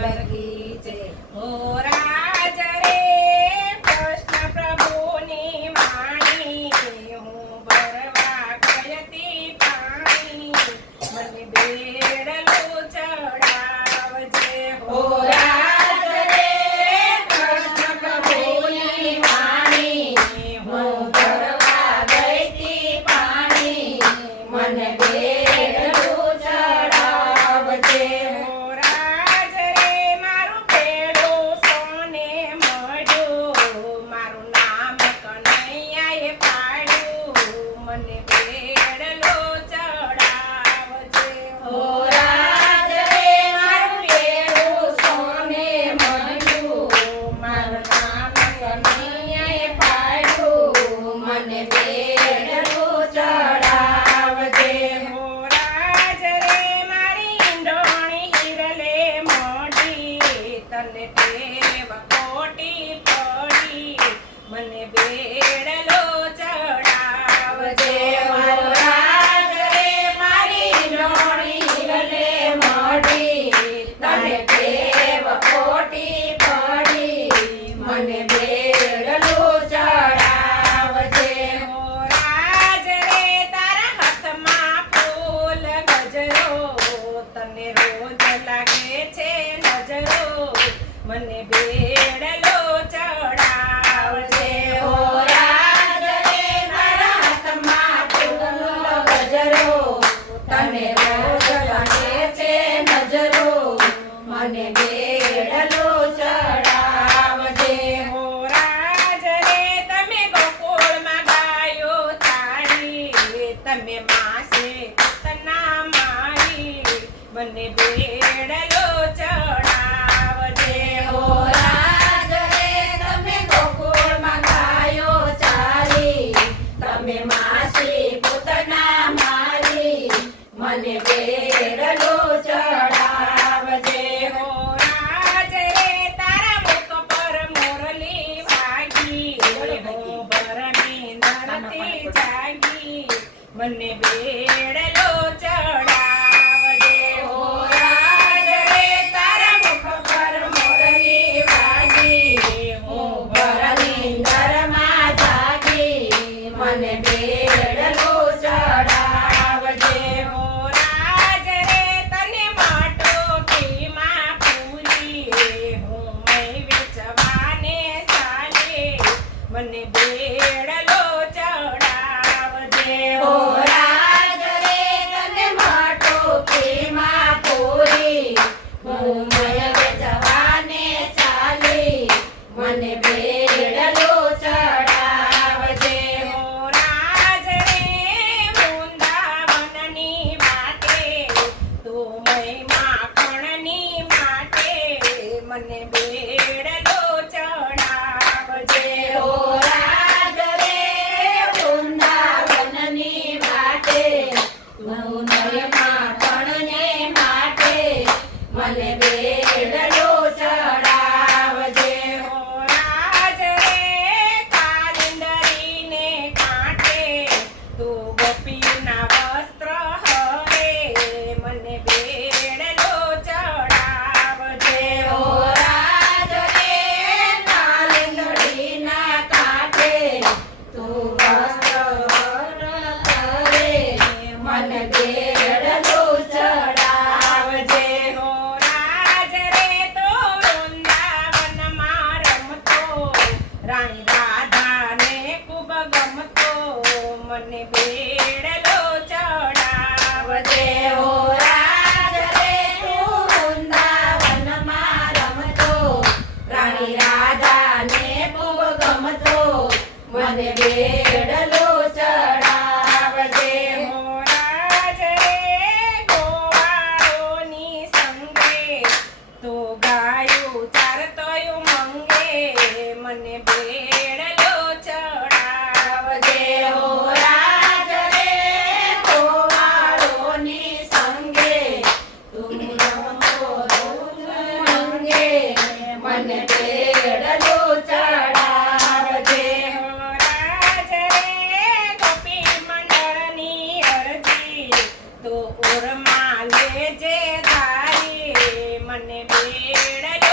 લાલ કી જય. હો રાજ રે કૃષ્ણ પ્રભુની વાણી, હું ભરવા ગઈ હતી પાણી, મને બેડલું ચડાવજે. હો રાજ રે કૃષ્ણ પ્રભુની વાણી, હું ભરવા ગઈ હતી પાણી, મને બેડલું ચડાવજે. હો રાજ રે મારું બેડું સોને મળ્યું, મારું નામ કનૈયાએ પાડ્યું, મને બેડલું ચડાવજે. હો રાજ રે મારું બેડું સોને મળ્યું, મારું નામ કનૈયાએ પાડ્યું, મને બેડલું ચડાવજે. હો રાજ રે મારી ઈંડોણી હિરલે મોઢી, તને ટેવ ખોટી પડી, મને બેડલો ચડાવજે. હો રાજ રે મારી ઈંડોણી હિરલે મોઢી, તને ટેવ ખોટી પડી, મને બેડલો ચડાવજે. હો રાજ રે તારા હાથમાં ફૂલ ગજરો, તને રોજ લાગે છે નજરો, મને બેડલો ચડાવજે. હો રાજ રે તારા હાથમાં ફૂલ ગજરો, તને રોજ લાગે છે નજરો, મને બેડલો ચડાવજે. હો રાજ રે તમે ગોકુળમાં ગાયો ચારી, તમે માસે પૂતના મારી, મને બેડલો ચડાવજે. હો રાજ રે તમે ગોકુળમાં ગાયો ચારી, તમે માસી પૂતના મારી, મને બેડલો ચડાવજે. હો રાજ રે તારા મુખ પર મોરલી વાગી, હું ભરની ધરતી જાગી, મને બેડલો ચડાવજે. હો રાજ રે તારા મુખ પર મોરલી વાગી, હું ભરની ધરમાં જાગી, મને બેડલો ચડાવજે. હો રાજ રે તને માટોકીમાં પૂરી, હું મય વેચવાને ચાલે, મને બેડલો ચડાવજે. હો રાજ રે તને માટોકીમાં પૂરી, હું મય વેચવાને ચાલી, મને બેડલો ચડાવજે. હો રાજ રે વૃંદાવનની વાટે, તું મય માખણની માટે, મને બેડલો ચડાવજે. હો રાજ રે વૃંદાવનની વાટે, તું મય માખણને માટે, મને બેડલો ચડાવજે. હો રાજ રે કાલિંદરીને કાંઠે, તું ગોપીના વસ્ત્ર હરે, મને બેડલો ચડાવજે. હો રાજ રે કાલિંદરીના કાંઠે, તું વસ્ત્ર હરે, મને બેડલો ચડાવજે. હો રાજ રે તો વૃંદાવનમાં રમતો, રાણી રાધાને ખૂબ ગમતો, મને બેડલો ચડાવજે. હો રાજ રે તું વૃંદાવનમાં રમતો, રાણી રાધાને ખૂબ ગમતો, મને બેડલો ચડાવજે. હો રાજ રે ગોવાળોની સંગે, તો ગાયું ચારતોય મંગે, મને બેડલો ચડાવજે. હો રાજ રે ગોવાળોની સંગે, તું રમતો મંગે, મને બેડલો ચડાવજે. હો રાજ રે ગોપી મંડળની અરજી, તો ઓરમાં લેજે ધારી, મને બેડલો તેડલો